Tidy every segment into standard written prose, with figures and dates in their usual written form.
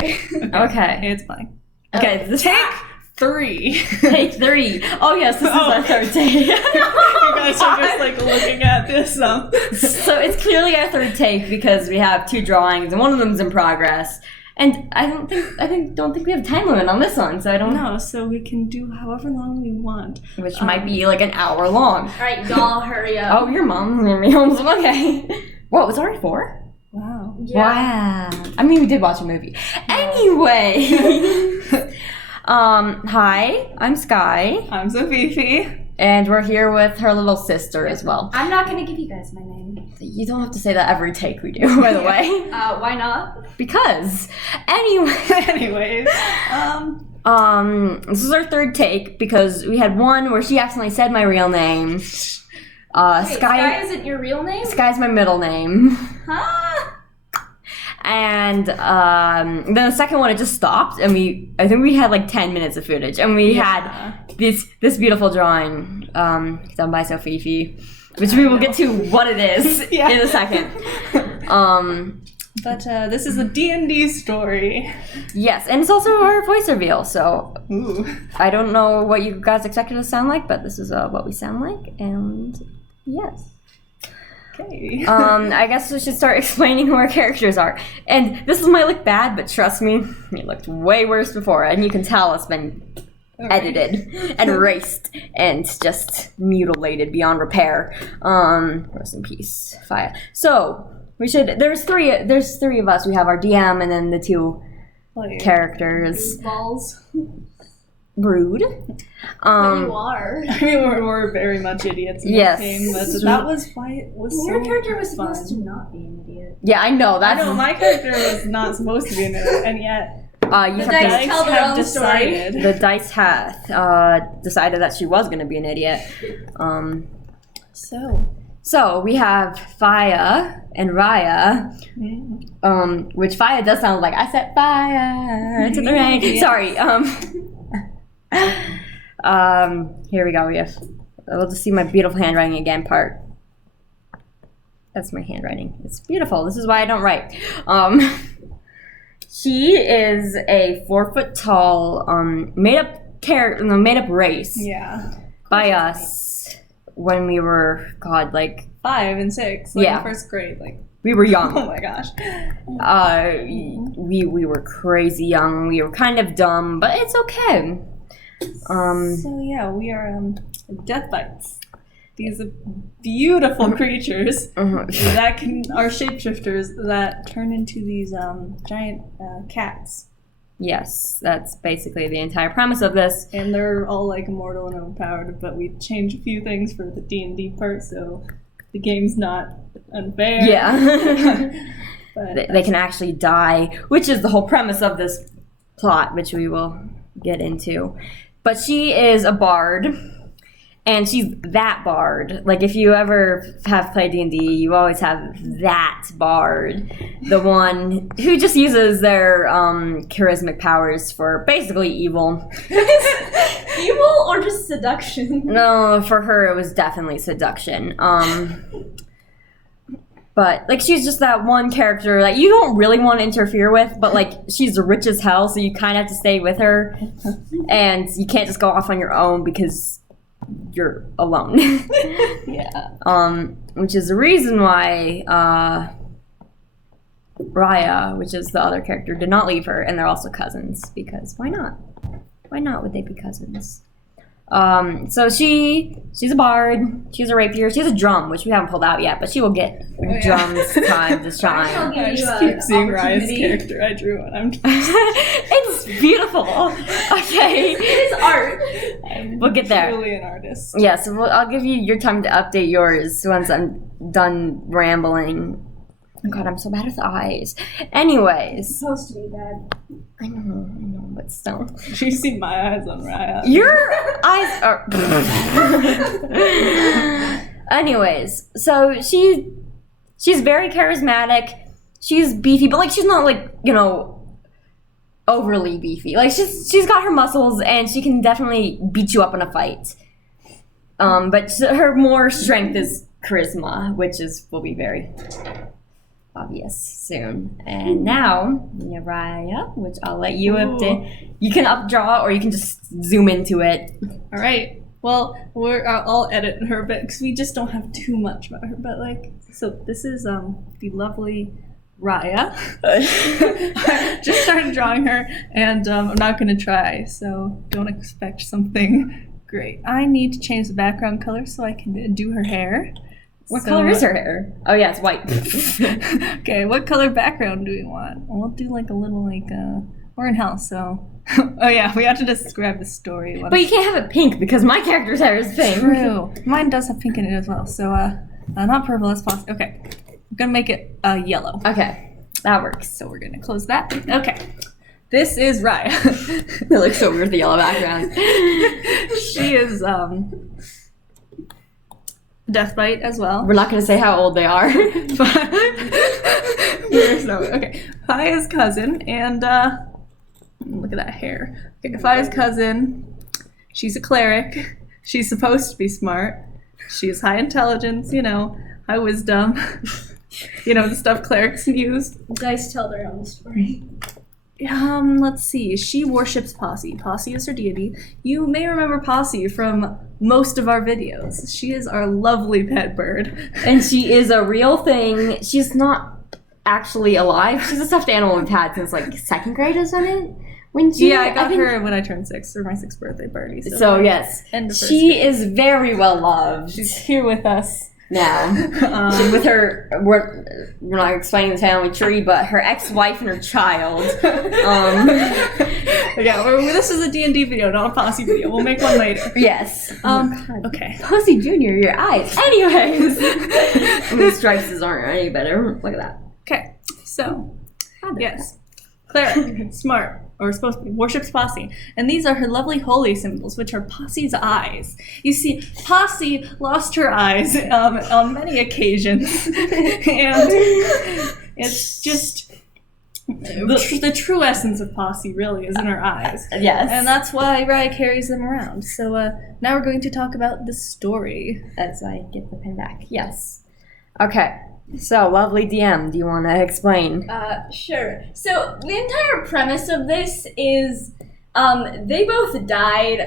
Okay. It's fine. Okay, Take 3. Take 3. Oh yes, this is our third take. You guys are just like looking at this. So it's clearly our third take because we have 2 drawings and one of them's in progress. And I don't think we have a time limit on this one, so I don't know. No, so we can do however long we want. Which might be like an hour long. Alright, y'all, hurry up. Oh, your mom's gonna be home. Okay. Whoa, it's already 4? Wow. Yeah. Wow. I mean, we did watch a movie. Anyway. Hi, I'm Sky. I'm sofifi. And we're here with her little sister as well. I'm not gonna give you guys my name. You don't have to say that every take we do, by the way. Why not? Because. Anyway. Anyways. This is our third take because we had one where she accidentally said my real name. Wait, Sky isn't your real name? Sky's my middle name. Huh? And then the second one, it just stopped, and I think we had like 10 minutes of footage, and we had this beautiful drawing done by sofifi, which we will get to what it is in a second. But this is a D&D story. Yes, and it's also our voice reveal, so Ooh. I don't know what you guys expected to sound like, but this is what we sound like, and yes. Okay. I guess we should start explaining who our characters are. And this might look bad, but trust me, it looked way worse before, and you can tell it's been edited and erased and just mutilated beyond repair. Rest in peace, Faya. So there's three of us. We have our DM and then the 2 characters. Balls. Rude. But you are. I mean, we're very much idiots in this game. That was why it was Your so character was fun. supposed to not be an idiot. Yeah, I know. I know, my character was not supposed to be an idiot, and yet you The have dice tell their have own story. decided. The dice hath decided that she was going to be an idiot. So we have Faya and Raya, which Faya does sound like I set fire to the rain. Yeah. Sorry. Here we go. We'll just see my beautiful handwriting again. That's my handwriting. It's beautiful. This is why I don't write. She is a 4 foot tall, made up race. Yeah. By us when we were 5 and 6. In first grade. We were young. Oh my gosh. We were crazy young. We were kind of dumb, but it's okay. We are death bites. These beautiful creatures that are shapeshifters that turn into these giant cats. Yes, that's basically the entire premise of this. And they're all immortal and overpowered, but we change a few things for the D&D part, so the game's not unfair. Yeah. But they can actually die, which is the whole premise of this plot, which we will get into. But she is a bard, and she's that bard. If you ever have played D&D, you always have that bard. The one who just uses their charismatic powers for basically evil. Evil or just seduction? No, for her it was definitely seduction. But she's just that one character that you don't really want to interfere with, but she's rich as hell, so you kind of have to stay with her, and you can't just go off on your own because you're alone. yeah. Which is the reason why Raya, which is the other character, did not leave her, and they're also cousins because why not? Why not would they be cousins? So she's a bard, she's a rapier, she has a drum, which we haven't pulled out yet, but she will get drums this time. I just keep seeing Raya's character I drew when I'm It's beautiful. Okay. It is art. We'll get there. Truly an artist. Yeah, so I'll give you your time to update yours once I'm done rambling. Oh God, I'm so bad with eyes. Anyways. It's supposed to be bad. I know, but still. You see my eyes on Raya. Your eyes are... Anyways, so she's very charismatic. She's beefy, but she's not overly beefy. She's got her muscles and she can definitely beat you up in a fight. But her more strength is charisma, which will be very obvious soon. And now, Raya, which I'll let you update. You can updraw or you can just zoom into it. All right. Well, I'll edit her a bit because we just don't have too much about her. But like, so this is the lovely Raya. I just started drawing her, and I'm not going to try, so don't expect something great. I need to change the background color so I can do her hair. What color is her hair? Oh yeah, it's white. Okay, what color background do we want? We'll do like a little we're in hell, so. Oh yeah, we have to describe the story. But you can't have it pink because my character's hair is pink. True. Mine does have pink in it as well, so not purple, that's possible. Okay, I'm gonna make it yellow. Okay, that works. So we're gonna close that. Okay, this is Raya. It looks so weird with the yellow background. She is death bite as well. We're not gonna say how old they are. Okay, Faya's cousin, and look at that hair. Okay, Faya's cousin. She's a cleric. She's supposed to be smart. She has high intelligence, high wisdom. The stuff clerics use. Guys tell their own story. Let's see. She worships Posse. Posse is her deity. You may remember Posse from most of our videos. She is our lovely pet bird. And she is a real thing. She's not actually alive. She's a stuffed animal we've had since like 2nd grade, isn't it? I got her when I turned 6 for my 6th birthday party. So yes, she is very well loved. She's here with us now. With her, we're not explaining the family tree, but her ex-wife and her child. Yeah, this is a D&D video, not a Posse video. We'll make one later. Yes. Okay. Posse Junior, your eyes. Anyways, these stripes aren't any better. Look at that. Okay. So, yes, cleric, smart. Or supposed to be, worships Posse. And these are her lovely holy symbols, which are Posse's eyes. You see, Posse lost her eyes on many occasions. And it's just, the true essence of Posse really is in her eyes. Yes. And that's why Raya carries them around. So now we're going to talk about the story. As I get the pen back. Yes. Okay. So, lovely DM, do you want to explain? Sure. So, the entire premise of this is they both died.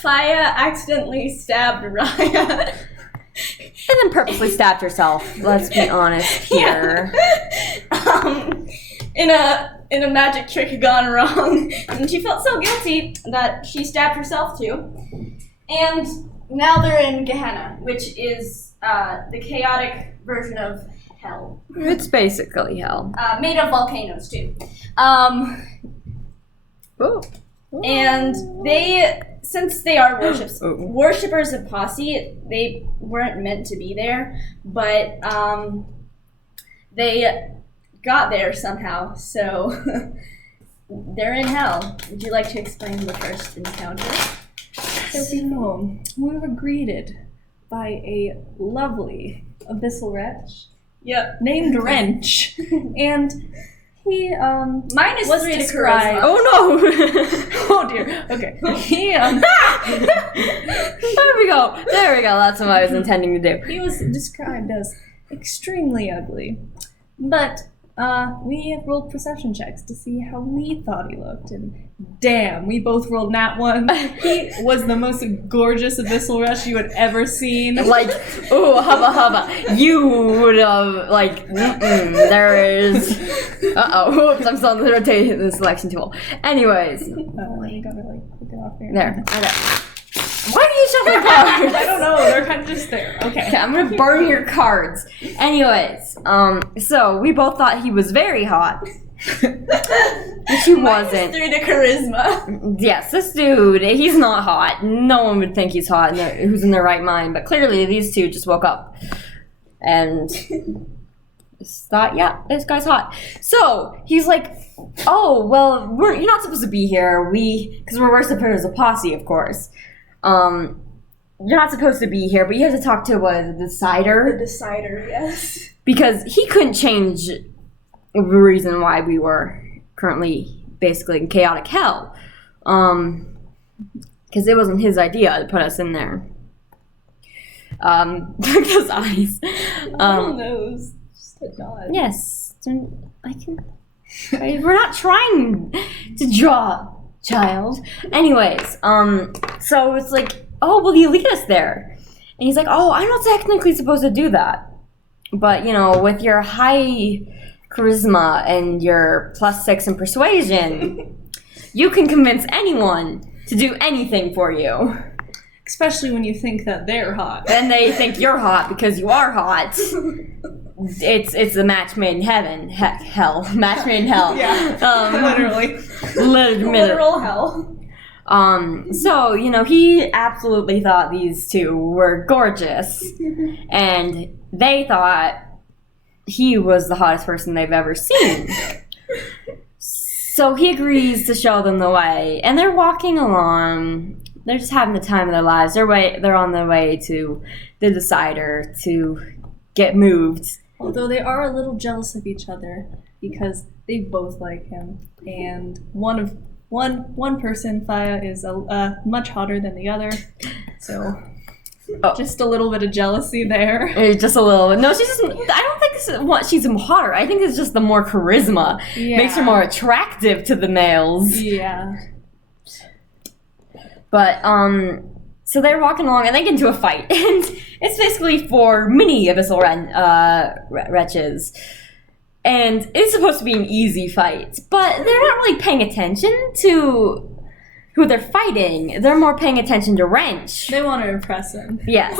Faya accidentally stabbed Raya. And then purposely stabbed herself, let's be honest here. Yeah. In a magic trick gone wrong. And she felt so guilty that she stabbed herself too. And now they're in Gehenna, which is the chaotic version of hell. It's basically hell. Made of volcanoes too. And since they are worshippers of Posse, they weren't meant to be there, but they got there somehow, so they're in hell. Would you like to explain the first encounter? So we were greeted by a lovely abyssal wretch. Yep. Named Wrench. And he minus was 3 to described. charisma. Oh no! Oh dear. Okay. He There we go. That's what I was intending to do. He was described as extremely ugly. But we rolled perception checks to see how we thought he looked, and damn, we both rolled nat 1. He was the most gorgeous abyssal wretch you had ever seen. Like, ooh, hubba hubba. You would have, there is... Uh-oh, whoops, I'm still rotating the selection tool. Anyways. You gotta, click it off here. There, okay. Why do you shuffle cards? I don't know, they're kind of just there. Okay, I'm gonna burn your cards. Anyways, so we both thought he was very hot. Which he wasn't. Minus 3 to charisma. Yes, this dude, he's not hot. No one would think he's hot who's in their right mind, but clearly these two just woke up and just thought, yeah, this guy's hot. So he's like, oh, well, you're not supposed to be here. Because we're worshippers of Posse, of course. You're not supposed to be here, but you have to talk to the decider. The decider, yes. Because he couldn't change the reason why we were currently basically in chaotic hell. Because it wasn't his idea to put us in there. Those eyes. Little nose. Just a nod. Yes. We're not trying to draw, child. Anyways, so it's like, oh, will you lead us there? And he's like, oh, I'm not technically supposed to do that. But, with your high charisma and your +6 in persuasion, you can convince anyone to do anything for you. Especially when you think that they're hot. And they think you're hot because you are hot. It's a match made in heaven. Hell. Match made in hell. Yeah. Literal hell. So, he absolutely thought these two were gorgeous. And they thought he was the hottest person they've ever seen. So he agrees to show them the way. And they're walking along. They're just having the time of their lives. They're on their way to the decider to get moved. Although they are a little jealous of each other because they both like him. And one person, Faya, is much hotter than the other. So just a little bit of jealousy there. Just a little bit. No, she's just, I don't think she's hotter. I think it's just the more charisma. Yeah. Makes her more attractive to the males. Yeah. But, so they're walking along and they get into a fight. And it's basically for mini abyssal wretches. And it's supposed to be an easy fight. But they're not really paying attention to who they're fighting. They're more paying attention to Wrench. They want to impress him. Yes.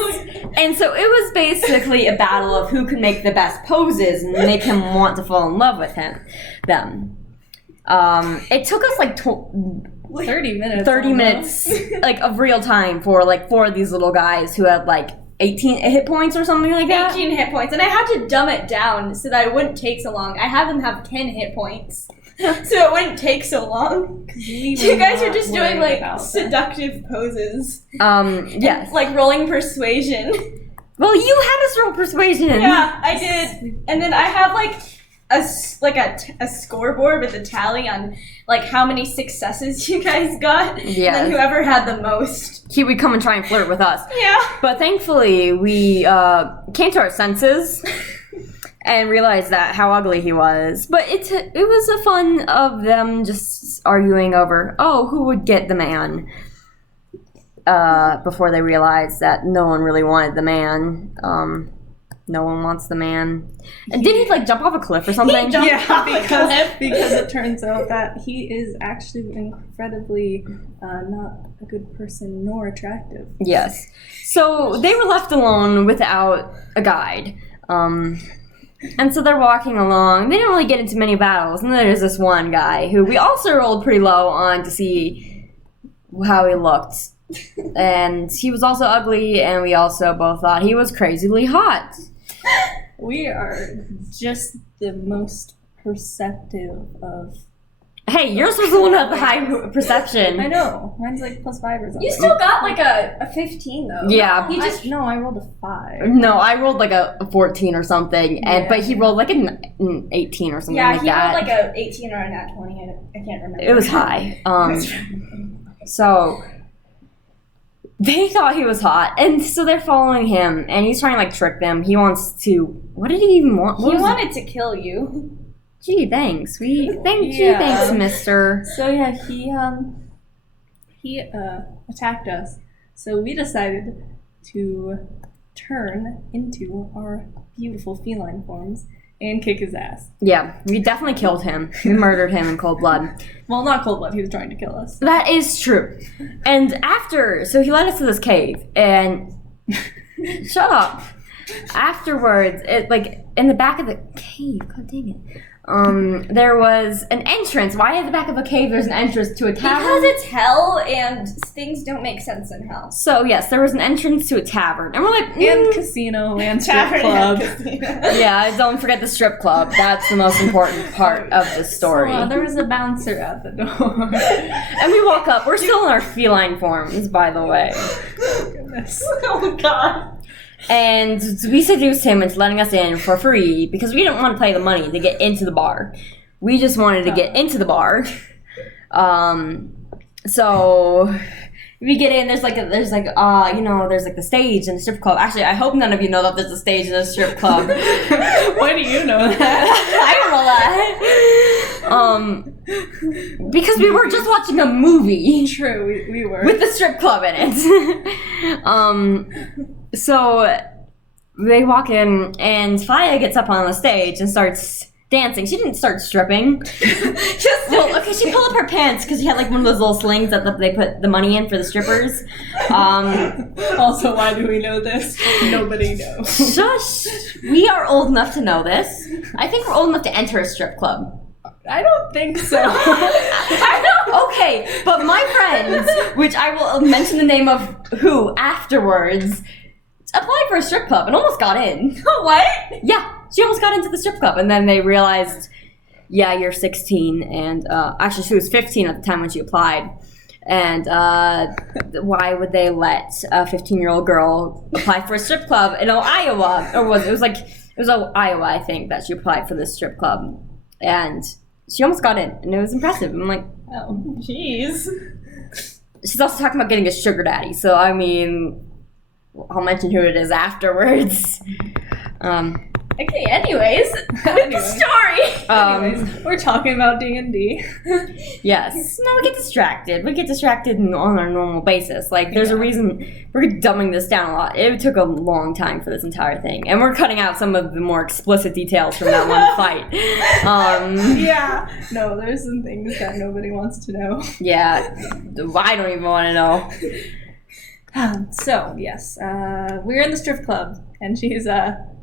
And so it was basically a battle of who could make the best poses and make him want to fall in love with them. It took us like 30 minutes. 30 minutes like of real time for like 4 of these little guys who had like 18 hit points or something like that. 18 hit points. And I had to dumb it down so that it wouldn't take so long. I had them have 10 hit points. So it wouldn't take so long. You guys are just doing like seductive poses. Yes. And, like rolling persuasion. Well, you had us roll persuasion. Yeah, I did. And then I have like a scoreboard with a tally on like how many successes you guys got. Yeah. And then whoever had the most, he would come and try and flirt with us. Yeah. But thankfully, we came to our senses and realized that how ugly he was. But it was a fun of them just arguing over, who would get the man, before they realized that no one really wanted the man. No one wants the man. And did he like jump off a cliff or something? Because it turns out that he is actually incredibly not a good person nor attractive. Yes. So they were left alone without a guide. And so they're walking along. They didn't really get into many battles. And then there's this one guy who we also rolled pretty low on to see how he looked. And he was also ugly, and we also both thought he was crazily hot. We are just the most perceptive of... Hey, you're supposed to have the high perception. I know. Mine's like +5 or something. you still got like a 15 though. Yeah. I rolled a 5. No, I rolled like a 14 or something, but he rolled like an 18 or something like that. Yeah, he rolled like a 18 or a nat 20. I can't remember. It was high. So they thought he was hot, and so they're following him, and he's trying to like trick them. He wants to. What did he even want? He wanted to kill you. Gee, thanks. Thanks, Mister. So yeah, he attacked us. So we decided to turn into our beautiful feline forms and kick his ass. Yeah, we definitely killed him. We murdered him in cold blood. Well, not cold blood. He was trying to kill us. That is true. And so he led us to this cave, and shut up. Afterwards, like in the back of the cave, god dang it. There was an entrance. Why at the back of a cave there's an entrance to a tavern? Because it's hell and things don't make sense in hell. So yes, there was an entrance to a tavern. And we're like, and casino and strip club. Yeah, don't forget the strip club. That's the most important part of the story. So, there was a bouncer at the door. And we walk up. We're still in our feline forms, by the way. Oh, goodness. Oh god. And we seduced him into letting us in for free because we didn't want to pay the money to get into the bar. We just wanted to get into the bar. So we get in. There's like the stage in the strip club. Actually, I hope none of you know that there's a stage in a strip club. Why do you know that? I don't know that. Because we were just watching a movie. True, we were. With the strip club in it. So they walk in, and Faya gets up on the stage and starts dancing. She didn't start stripping. She pulled up her pants because she had like one of those little slings that they put the money in for the strippers. Also, why do we know this? Nobody knows. Shush! We are old enough to know this. I think we're old enough to enter a strip club. I don't think so. Okay, but my friends, which I will mention the name of who afterwards, applied for a strip club and almost got in. What? Yeah. She almost got into the strip club, and then they realized, yeah, you're 16, and actually she was 15 at the time when she applied, and why would they let a 15-year-old girl apply for a strip club in Iowa? Or it was Iowa, I think, that she applied for this strip club, and she almost got in, and it was impressive. I'm like, oh, jeez. She's also talking about getting a sugar daddy, so I mean, I'll mention who it is afterwards. Okay, anyways, with the story. Anyways, we're talking about D&D. Yes. No, we get distracted. On our normal basis. Like, there's a reason we're dumbing this down a lot. It took a long time for this entire thing. And we're cutting out some of the more explicit details from that one fight. Yeah. No, there's some things that nobody wants to know. Yeah. I don't even want to know. So, yes. We're in the strip club, and she's,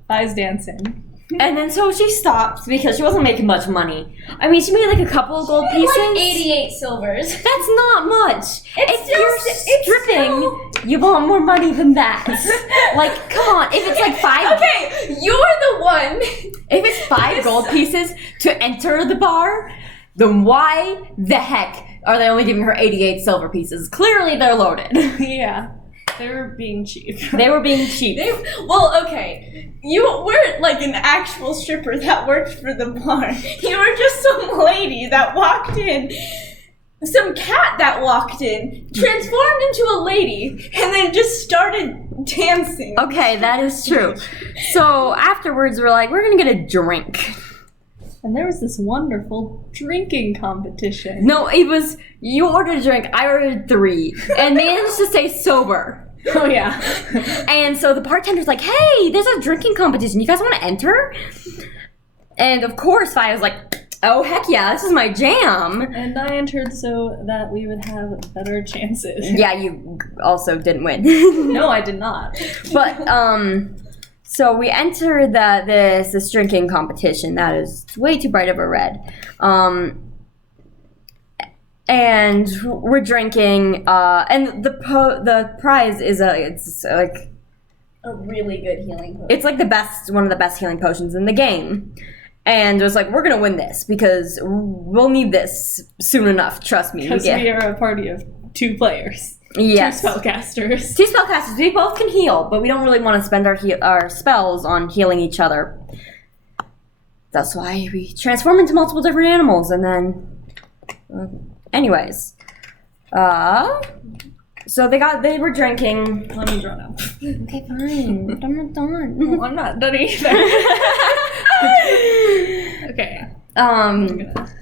Fi's dancing. And then so she stopped because she wasn't making much money. I mean, she made like a couple of gold pieces. Like 88 silvers. That's not much. If you're stripping, you want more money than that. Like, come on. If it's like 5... Okay, you're the one. If it's 5 gold pieces to enter the bar, then why the heck are they only giving her 88 silver pieces? Clearly they're loaded. Yeah. They were being cheap. They were being cheap. Well, okay. You weren't like an actual stripper that worked for the bar. You were just some lady that walked in, some cat that walked in, transformed into a lady, and then just started dancing. Okay, that is true. So afterwards, we're like, we're gonna get a drink. And there was this wonderful drinking competition. No, it was, you ordered a drink, I ordered 3, and managed to stay sober. Oh, yeah. And so the bartender's like, hey, there's a drinking competition. You guys want to enter? And of course, I was like, oh, heck yeah, this is my jam. And I entered so that we would have better chances. Yeah, you also didn't win. No, I did not. But, so we enter this drinking competition that is way too bright of a red. And we're drinking, and the prize is it's like a really good healing potion. It's like one of the best healing potions in the game. And it was like, we're gonna win this because we'll need this soon enough. Trust me. Because we are a party of 2 players. Yes. 2 spellcasters. 2 spellcasters. We both can heal, but we don't really want to spend our spells on healing each other. That's why we transform into multiple different animals, and then... anyways. So they were drinking... Let me draw now. Okay, fine. I'm not done. Well, I'm not done either. Okay.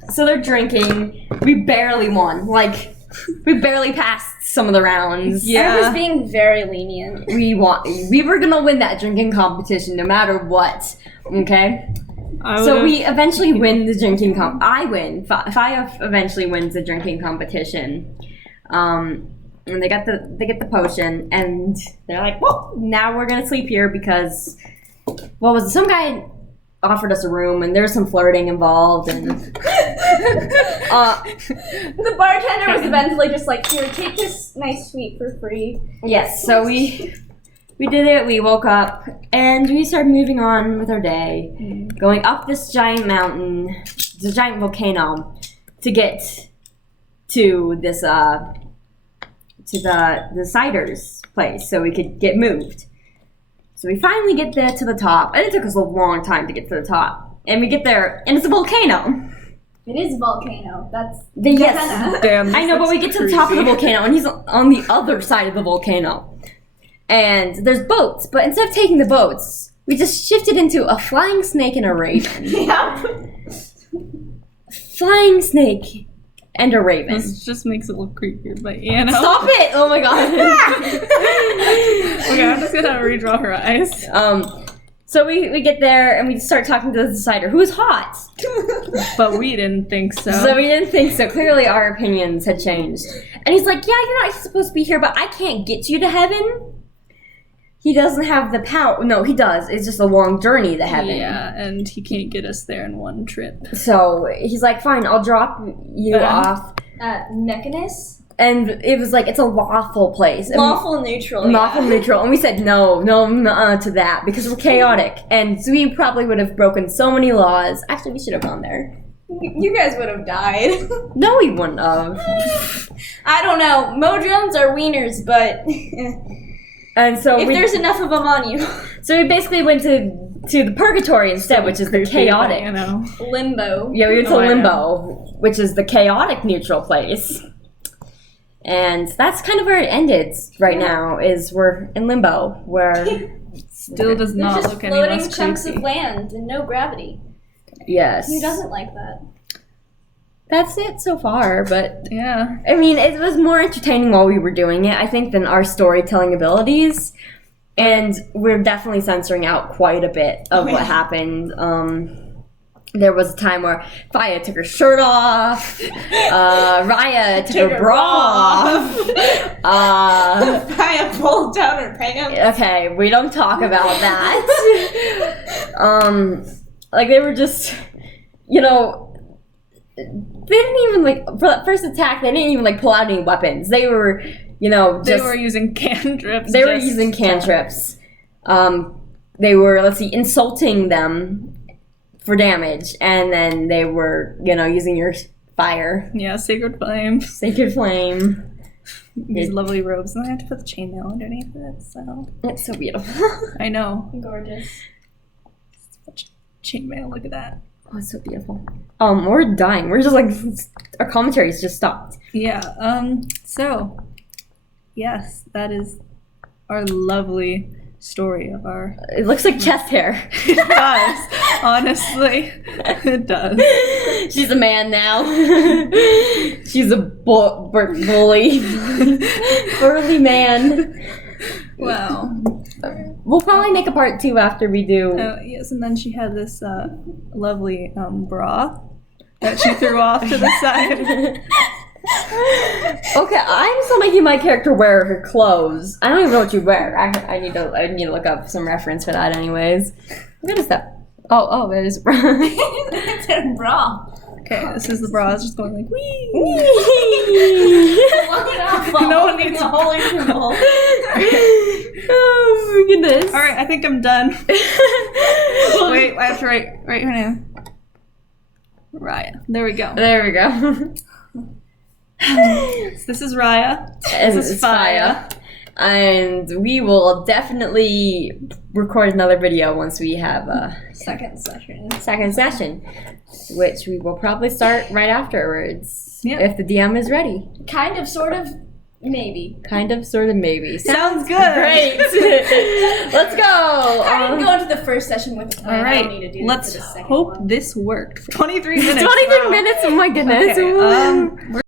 So they're drinking. We barely won. Like, we barely passed some of the rounds. I was being very lenient. We were gonna win that drinking competition no matter what. Okay? So we eventually win the drinking I win. Faya eventually wins the drinking competition. And they get the potion, and they're like, well, now we're gonna sleep here because what was it? Some guy offered us a room, and there's some flirting involved, and the bartender was eventually just like, here, take this nice sweet for free. Yes, so we did it. We woke up, and we started moving on with our day, going up this giant mountain, this giant volcano, to get to this to the cider's place, so we could get moved. So we finally get there to the top, and it took us a long time to get to the top. And we get there, and it's a volcano. It is a volcano. That's Yes. Damn, I know, but we get to the top of the volcano, and he's on the other side of the volcano. And there's boats, but instead of taking the boats, we just shifted into a flying snake and a raven. Yeah. Flying snake and a raven. This just makes it look creepier, but you know. Stop it! Oh my god. Okay, I'm just gonna redraw her eyes. So we get there and we start talking to the decider, who is hot. But we didn't think so. So we didn't think so. Clearly our opinions had changed. And he's like, yeah, you're not supposed to be here, but I can't get you to heaven. He doesn't have the power. No, he does. It's just a long journey to heaven. Yeah, and he can't get us there in one trip. So he's like, fine, I'll drop you off. Mechanus? And it was like, it's a lawful place. Lawful neutral. Lawful neutral. And we said no to that because we're chaotic. And so we probably would have broken so many laws. Actually, we should have gone there. You guys would have died. No, we wouldn't have. I don't know. Modrons are wieners, but And so if there's enough of them on you. So we basically went to the purgatory instead, which is the chaotic. You know. Limbo. Yeah, we went to I limbo, know. which is the chaotic neutral place. And that's kind of where it ended right now, is we're in limbo, where... Still does There's not just look any floating less chunks creepy. of land and no gravity. Yes. Who doesn't like that? That's it so far, but... Yeah. I mean, it was more entertaining while we were doing it, I think, than our storytelling abilities. And we're definitely censoring out quite a bit of what happened. There was a time where Faya took her shirt off, Raya took her bra off. Faya pulled down her pants. Okay, we don't talk about that. Like, they were just, you know, they didn't even, like, for that first attack, they didn't even, like, pull out any weapons. They were, you know, just... They were using cantrips. They were using cantrips. They were, let's see, insulting them for damage, and then they were, you know, using your fire. Yeah, sacred flame. Sacred flame. These lovely robes, and I have to put the chainmail underneath it, so... It's so beautiful. I know. Gorgeous. Chainmail, look at that. Oh, it's so beautiful. We're dying. We're just like, our commentary's just stopped. Yeah, so, yes, that is our lovely story of our... It looks like chest hair. It does, honestly. It does. She's a man now. She's a bully. Burly man. Wow. We'll probably make a part 2 after we do... Yes, and then she had this lovely bra that she threw off to the side. Okay, I'm still making my character wear her clothes. I don't even know what you wear. I need to look up some reference for that anyways. What is that? Oh, it is bra. It's a bra. Okay, this is the bra. It's just going like, wee! No one needs a holy symbol. Oh my goodness. Alright, I think I'm done. Wait, I have to write her name. Raya. There we go. There we go. So this is Raya. And This is Faya. And we will definitely record another video once we have a Second session. second session, which we will probably start right afterwards. Yep. If the DM is ready. Kind of, sort of, maybe. Kind of, sort of, maybe. Sounds good. Great. Let's go. I didn't go into the first session with a plan. I Alright, don't need to do let's this for the second hope one. this worked. 23 minutes. 23 wow. minutes. Oh my goodness. Okay, Ooh. we're